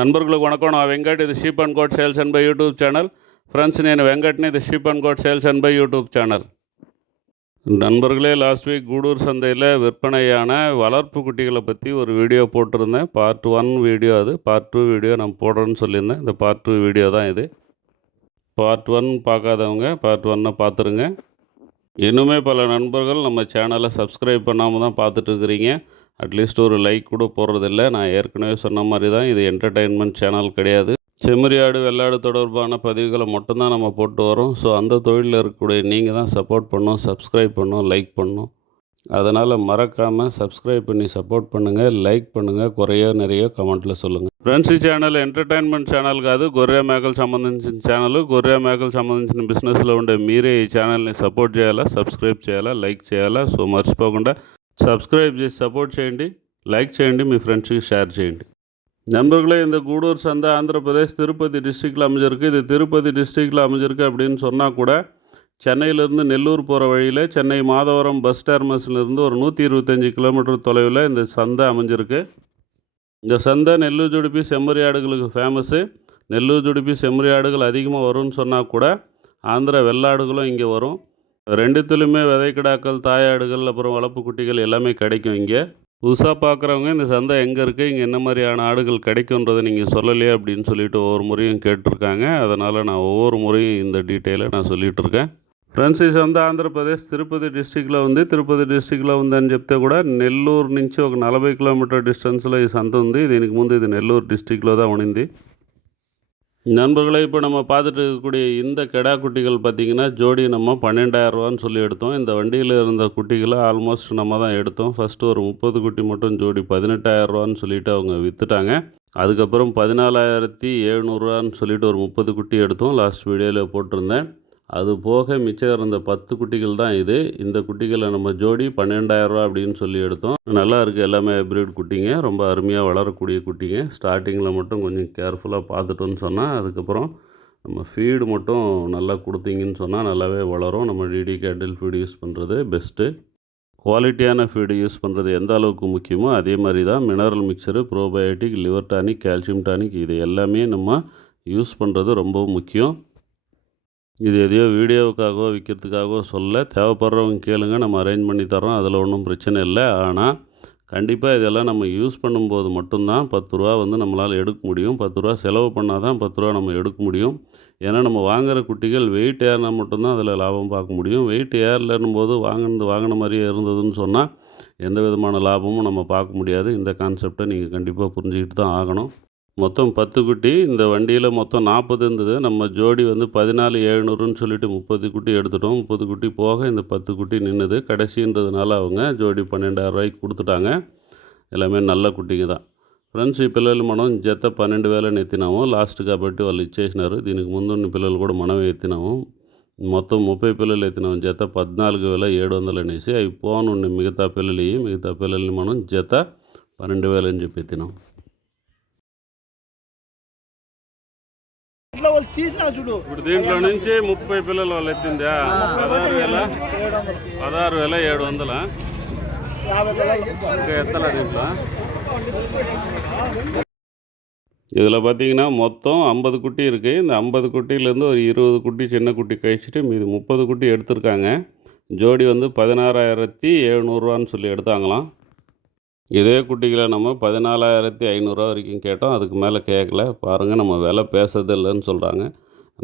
నన్బర్గులకు వణకం నా వెంకట్ ఇది sheep and goat sales and buy YouTube channel friends నేను వెంకట్ని இது sheep and goat sales and buy YouTube channel. நண்பர்களே, லாஸ்ட் வீக் கூடூர் சந்தையில் விற்பனையான வளர்ப்பு குட்டிகளை பற்றி ஒரு வீடியோ போட்டிருந்தேன். பார்ட் 1 வீடியோ அது. பார்ட் 2 வீடியோ நான் போடுறேன்னு சொல்லியிருந்தேன். இந்த பார்ட் 2 வீடியோ தான் இது. பார்ட் 1 பார்க்காதவங்க பார்ட் 1 பார்த்துருங்க. இன்னுமே பல நண்பர்கள் நம்ம சேனலை சப்ஸ்கிரைப் பண்ணாமல் தான் பார்த்துட்டு இருக்கிறீங்க. அட்லீஸ்ட் ஒரு லைக் கூட போடுறதில்ல. நான் ஏற்கனவே சொன்ன மாதிரி தான் இது என்டர்டெயின்மெண்ட் சேனல் கிடையாது. செம்மறியாடு வெள்ளாடு தொடர்பான பதிவுகளை மட்டும்தான் நம்ம போட்டு வரோம். ஸோ அந்த தொழிலில் இருக்கக்கூடிய நீங்கள் தான் சப்போர்ட் பண்ணணும், சப்ஸ்கிரைப் பண்ணணும், லைக் பண்ணணும். அதனால் மறக்காமல் சப்ஸ்கிரைப் பண்ணி சப்போர்ட் பண்ணுங்கள், லைக் பண்ணுங்கள், குறையோ நிறைய கமெண்ட்டில் சொல்லுங்கள். ఫ్రెండ్స్, ఈ ఛానల్ ఎంటర్టైన్మెంట్ ఛానల్ కాదు, గొర్రె మేకలు సంబంధించిన ఛానల్. గొర్రె మేకలు సంబంధించిన బిజినెస్లో ఉండే మీరే ఈ ఛానల్ని సపోర్ట్ చేయాలా, సబ్స్క్రైబ్ చేయాలా, లైక్ చేయాలా. సో మర్చిపోకుండా సబ్స్క్రైబ్ చేసి సపోర్ట్ చేయండి, లైక్ చేయండి, మీ ஃப்ரெண்ட்ஸுக்கு ஷேர் చేయండి. நண்பர்களே, இந்த கூடூர் சந்தை ஆந்திரப்பிரதேஷ் திருப்பதி டிஸ்ட்ரிக்டில் அமைஞ்சிருக்கு. இது திருப்பதி டிஸ்ட்ரிக்டில் அமைஞ்சிருக்கு அப்படின்னு சொன்னால் கூட சென்னையிலேருந்து நெல்லூர் போகிற வழியில் சென்னை மாதவரம் பஸ் டெர்மினஸ்லேருந்து ஒரு 125 கிலோமீட்டர் தொலைவில் இந்த சந்தை அமைஞ்சிருக்கு. இந்த சந்தை நெல்லூர் ஜுடிப்பி செம்மறி ஆடுகளுக்கு ஃபேமஸ்ஸு. நெல்லூர் ஜுடிப்பி செம்மறி ஆடுகள் அதிகமாக வரும்னு சொன்னால் கூட ஆந்திரா வெள்ளாடுகளும் இங்கே வரும். ரெண்டுத்துலேயுமே விதைக்கிடாக்கள், தாயாடுகள், அப்புறம் வளர்ப்பு குட்டிகள் எல்லாமே கிடைக்கும் இங்கே. புதுசாக பார்க்குறவங்க இந்த சந்தை எங்கே இருக்குது, இங்கே என்ன மாதிரியான ஆடுகள் கிடைக்குன்றதை நீங்கள் சொல்லலையே அப்படின்னு சொல்லிட்டு ஒவ்வொரு முறையும் கேட்டிருக்காங்க. அதனால் நான் ஒவ்வொரு முறையும் இந்த டீட்டெயிலை நான் சொல்லிகிட்டு இருக்கேன். ఫ్రెండ్స్, ఈ సంత ఆంధ్రప్రదేశ్ తిరుపతి డిస్ట్రిక్ట్లో ఉంది. తిరుపతి డిస్ట్రిక్ట్లో ఉందని చెప్తే కూడా నెల్లూరు నుంచి ఒక 40 కిలోమీటర్ డిస్టెన్స్లో ఈ సంత ఉంది. దీనికి ముందు ఇది నెల్లూరు డిస్ட்ரிக்டில் தான் உணிந்து. நண்பர்களை, இப்போ நம்ம பார்த்துட்டு இருக்கக்கூடிய இந்த கெடா குட்டிகள் பார்த்திங்கன்னா ஜோடி நம்ம 12,000 ரூபான்னு சொல்லி எடுத்தோம். இந்த வண்டியில் இருந்த குட்டிகளை ஆல்மோஸ்ட் நம்ம தான் எடுத்தோம். ஃபஸ்ட்டு ஒரு 30 குட்டி மட்டும் ஜோடி 18,000 ரூபான்னு சொல்லிவிட்டு அவங்க விற்றுட்டாங்க. அதுக்கப்புறம் 14,700 ரூபான்னு சொல்லிட்டு ஒரு 30 குட்டி எடுத்தோம். லாஸ்ட் வீடியோவில் போட்டிருந்தேன். அது போக மிச்சம் இருந்த 10 குட்டிகள் தான் இது. இந்த குட்டிகளை நம்ம ஜோடி 12,000 ரூபா அப்படின்னு சொல்லி எடுத்தோம். நல்லா இருக்குது, எல்லாமே ஹைப்ரிட் குட்டிங்க, ரொம்ப அருமையாக வளரக்கூடிய குட்டிங்க. ஸ்டார்டிங்கில் மட்டும் கொஞ்சம் கேர்ஃபுல்லாக பார்த்துட்டோன்னு சொன்னால் அதுக்கப்புறம் நம்ம ஃபீடு மட்டும் நல்லா கொடுத்தீங்கன்னு சொன்னால் நல்லாவே வளரும். நம்ம டிடி கேட்டில் ஃபீடு யூஸ் பண்ணுறது பெஸ்ட்டு. குவாலிட்டியான ஃபீடு யூஸ் பண்ணுறது எந்த அளவுக்கு முக்கியமோ அதே மாதிரி தான் mineral mixture, probiotic, liver tonic, calcium tonic, இது எல்லாமே நம்ம யூஸ் பண்ணுறது ரொம்ப முக்கியம். இது எதையோ வீடியோவுக்காகவோ விற்கிறதுக்காகவோ சொல்ல, தேவைப்படுறவங்க கேளுங்க, நம்ம அரேஞ்ச் பண்ணி தரோம். அதில் ஒன்றும் பிரச்சனை இல்லை. ஆனால் கண்டிப்பாக இதெல்லாம் நம்ம யூஸ் பண்ணும்போது மட்டும்தான் 10 ரூபா நம்மளால் எடுக்க முடியும். 10 ரூபா செலவு பண்ணால் தான் 10 ரூபா நம்ம எடுக்க முடியும். ஏன்னா நம்ம வாங்குகிற குட்டிகள் வெயிட் ஏறினா மட்டும்தான் அதில் லாபம் பார்க்க முடியும். வெயிட் ஏறலன்னும் போது வாங்கின மாதிரியே இருந்ததுன்னு சொன்னால் எந்த விதமான லாபமும் நம்ம பார்க்க முடியாது. இந்த கான்செப்டை நீங்கள் கண்டிப்பாக புரிஞ்சுக்கிட்டு தான் ஆகணும். மொத்தம் 10 குட்டி இந்த வண்டியில் மொத்தம் 40 இருந்தது. நம்ம ஜோடி 14,700ன்னு சொல்லிட்டு 30 குட்டி எடுத்துட்டோம். 30 குட்டி போக இந்த 10 குட்டி நின்றுது. కడసిன்றதுனால அவங்க జోడి 12,000 రూపాయకి கொடுத்துட்டாங்க. எல்லாமே நல்ல కుట్టింగ్ தான். ఫ్రెండ్స్, ఈ పిల్లలు మనం జత 12,000 ఎత్తినాము. లాస్ట్ కాబట్టి వాళ్ళు ఇచ్చేసినారు. దీనికి ముందు ఉన్న పిల్లలు కూడా మనమే ఎత్తినాము. మొత్తం 30 పిల్లలు ఎత్తినాము. జత 14,700 అనేసి. అవి పోనుండి మిగతా పిల్లల్ని మనం జత 12,000 అని చెప్పి ఎత్తినాం. ఇప్పుడు దీంట్లో నుంచి 30 పిల్లలు వాళ్ళు ఎత్తిందా? 16,700. ఇంకా ఎత్తలా దీంట్లో. இதில் பார்த்திங்கன்னா மொத்தம் 50 குட்டி இருக்குது. இந்த 50 குட்டியிலேருந்து ஒரு 20 குட்டி சின்ன குட்டி கழிச்சிட்டு மீது 30 குட்டி எடுத்திருக்காங்க. ஜோடி 16,700 ரூபான்னு சொல்லி எடுத்தாங்களாம். இதே குட்டிகளை நம்ம 14,500 ரூபா வரைக்கும் கேட்டோம். அதுக்கு மேலே கேட்கல. பாருங்கள், நம்ம விலை பேசுறது இல்லைன்னு சொல்கிறாங்க.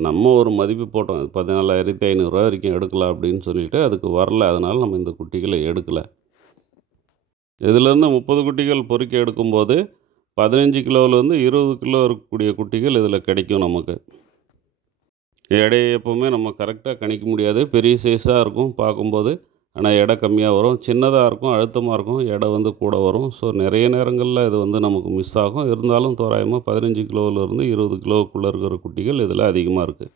நம்ம ஒரு மதிப்பு போட்டோம், 14,500 ரூபா வரைக்கும் எடுக்கலாம் அப்படின்னு சொல்லிட்டு அதுக்கு வரல. அதனால் நம்ம இந்த குட்டிகளை எடுக்கலை. இதிலேருந்து 30 குட்டிகள் பொறுக்கி எடுக்கும்போது 15 கிலோவிலேருந்து 20 கிலோ இருக்கக்கூடிய குட்டிகள் இதில் கிடைக்கும் நமக்கு. எடையை எப்போவுமே நம்ம கரெக்டாக கணிக்க முடியாது. பெரிய சைஸாக இருக்கும் பார்க்கும்போது, ஆனால் எடை கம்மியாக வரும். சின்னதாக இருக்கும், அழுத்தமாக இருக்கும், எடை கூட வரும். ஸோ நிறைய நேரங்களில் இது நமக்கு மிஸ் ஆகும். இருந்தாலும் தோராயமாக 15 கிலோவிலேருந்து 20 கிலோவுக்குள்ளே இருக்கிற குட்டிகள் இதில் அதிகமாக இருக்குது.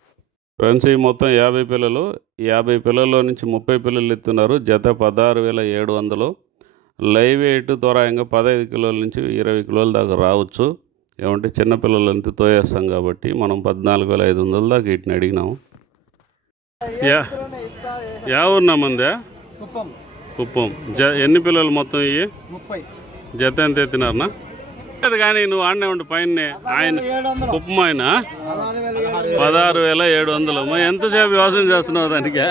ఫ్రెండ్స్, ఈ మొత్తం 50 పిల్లలు. 50 పిల్లల్లో నుంచి 30 పిల్లలు ఎత్తున్నారు. జత 16,700. లైవ్ వెయిట్ తోరాయంగా 15 కిలోల నుంచి 20 కిలోల దాకా రావచ్చు. ఏమంటే చిన్నపిల్లలంతా తోయేస్తాం కాబట్టి మనం 14,500 దాకా వీటిని అడిగినాము. యా ఊరునా మందే? కుప్పం. ఎన్ని పిల్లలు మొత్తం ఇవి? 30. జత ఎంత ఎత్తినారనా? అది కానీ నువ్వు ఆడనే ఉండు పైన ఆయన కుప్పం ఆయన 16,700 ఎంతసేపు వ్యవసాయం చేస్తున్నావు దానికి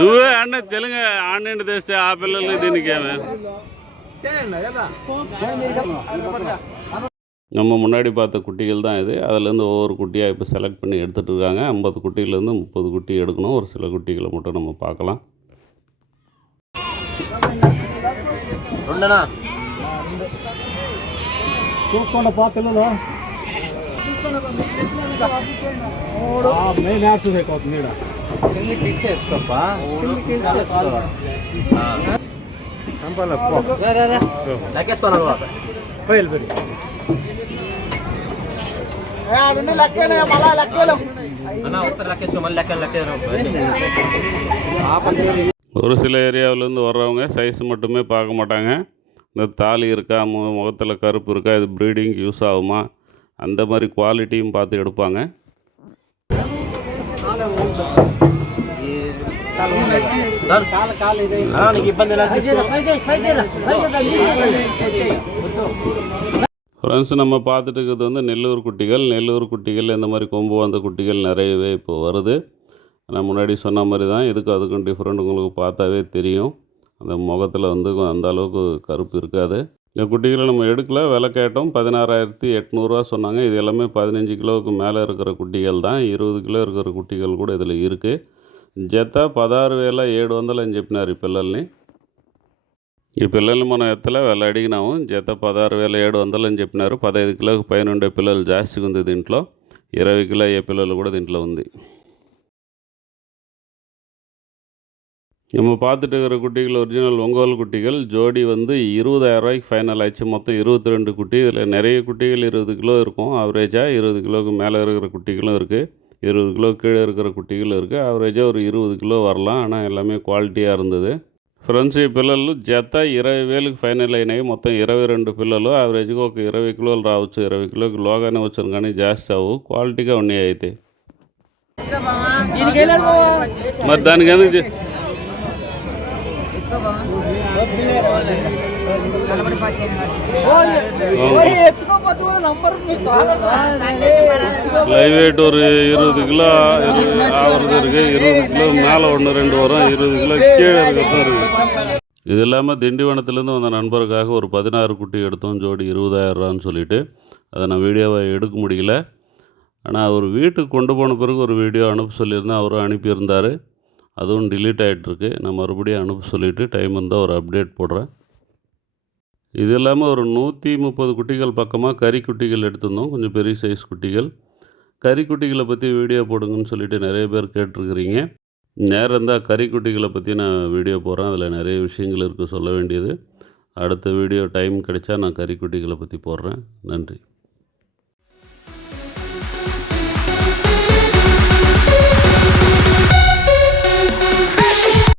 నువ్వే ఆడిన తెలుగు ఆడినండి తెస్తే ఆ పిల్లలు దీనికేమే நம்ம முன்னாடி பார்த்த குட்டிகள் தான் இது. அதுலேருந்து ஒவ்வொரு குட்டியாக இப்போ செலக்ட் பண்ணி எடுத்துகிட்டு இருக்காங்க. 50 குட்டியிலேருந்து 30 குட்டி எடுக்கணும். ஒரு சில குட்டிகளை மட்டும் நம்ம பார்க்கலாம். చూసుకోండి పా పిల్లలు మెయిన్ యాడ్స్ అయిపోతుంది ஒரு சில ஏரியாவிலேருந்து வர்றவங்க சைஸ் மட்டுமே பார்க்க மாட்டாங்க. இந்த தாலி இருக்கா, முகத்தில் கருப்பு இருக்கா, இது ப்ரீடிங் யூஸ் ஆகுமா, அந்த மாதிரி குவாலிட்டியும் பார்த்து எடுப்பாங்க. ஃப்ரெண்ட்ஸ், நம்ம பார்த்துட்டு இருக்கிறது வந்து நெல்லூர் குட்டிகள். நெல்லூர் குட்டிகள் இந்த மாதிரி கொம்பு வந்த குட்டிகள் நிறையவே இப்போ வருது. நான் முன்னாடி சொன்ன மாதிரி தான், இதுக்கும் அதுக்கும் டிஃப்ரெண்ட் உங்களுக்கு பார்த்தாவே தெரியும். அந்த முகத்தில் வந்து அந்த அளவுக்கு கருப்பு இருக்காது. இந்த குட்டிகளை நம்ம எடுக்கல, விலை கேட்டோம். 16,800 சொன்னாங்க. இது எல்லாமே 15 கிலோவுக்கு மேலே இருக்கிற குட்டிகள் தான். 20 கிலோ இருக்கிற குட்டிகள் கூட இதில் இருக்குது. జత 16,700 అని చెప్పినారు ఈ పిల్లల్ని. ఈ పిల్లల్ని మనం ఎత్తలే వాళ్ళు అడిగినాము. జత 16,700 అని చెప్పినారు. 15 కిలోకి పైన ఉండే పిల్లలు జాస్తిగా ఉంది దీంట్లో. 20 కిలో అయ్యే పిల్లలు కూడా దీంట్లో ఉంది. நம்ம பார்த்துட்டு இருக்கிற குட்டிகள் ஒரிஜினல் ஒங்கோல் குட்டிகள். ஜோடி வந்து 20,000 ரூபாய்க்கு ஃபைனல் ஆயிடுச்சு. மொத்தம் 22 குட்டி. இதில் நிறைய குட்டிகள் 20 கிலோ இருக்கும். ஆவரேஜாக 20 கிலோவுக்கு மேலே இருக்கிற குட்டிகளும் இருக்குது. 20 கிலோ கீழே இருக்கிற குட்டிகளும் இருக்குது. ஆவரேஜாக ஒரு 20 கிலோ வரலாம். ஆனால் எல்லாமே క్వాలిటీగా இருந்தது. ఫ్రెండ్స్, ఈ పిల్లలు జత 20,000కి ఫైనల్ అయినాయి. మొత్తం 22 పిల్లలు. యావరేజ్గా ఒక 20 కిలోలు రావచ్చు. 20 కిలోకి లోగానే వచ్చాను కానీ జాస్తి అవ్వు. క్వాలిటీగా ఉన్నాయి అయితే. మరి దానికి ఎందుకు லைவ் வெயிட் ஒரு 20 கிலோ ஆகிறது இருக்குது. 20 கிலோ மேலே 1-2 வரும். 20 கிலோ கீழே இருக்கிறதும் இருக்குது. இது இல்லாமல் திண்டிவனத்துலேருந்து வந்த நண்பருக்காக ஒரு 16 குட்டி எடுத்தோம். ஜோடி 20,000 ரூபான்னு சொல்லிட்டு அதை நான் வீடியோவை எடுக்க முடியல. ஆனால் அவர் வீட்டுக்கு கொண்டு போன பிறகு ஒரு வீடியோ அனுப்ப சொல்லியிருந்தேன். அவரும் அனுப்பியிருந்தார். அதுவும் டிலீட் ஆகிட்டுருக்கு. நான் மறுபடியும் அனுப்ப சொல்லிவிட்டு டைம் இருந்தால் ஒரு அப்டேட் போடுறேன். இது இல்லாமல் ஒரு 130 குட்டிகள் பக்கமாக கறி குட்டிகள் எடுத்திருந்தோம். கொஞ்சம் பெரிய சைஸ் குட்டிகள். கறி குட்டிகளை பற்றி வீடியோ போடுங்கன்னு சொல்லிட்டு நிறைய பேர் கேட்டிருக்கிறீங்க. நேரம் இருந்தால் கறி குட்டிகளை பற்றி நான் வீடியோ போடுறேன். அதில் நிறைய விஷயங்கள் இருக்குது சொல்ல வேண்டியது. அடுத்த வீடியோ டைம் கிடைச்சா நான் கறி குட்டிகளை பற்றி போடுறேன். நன்றி.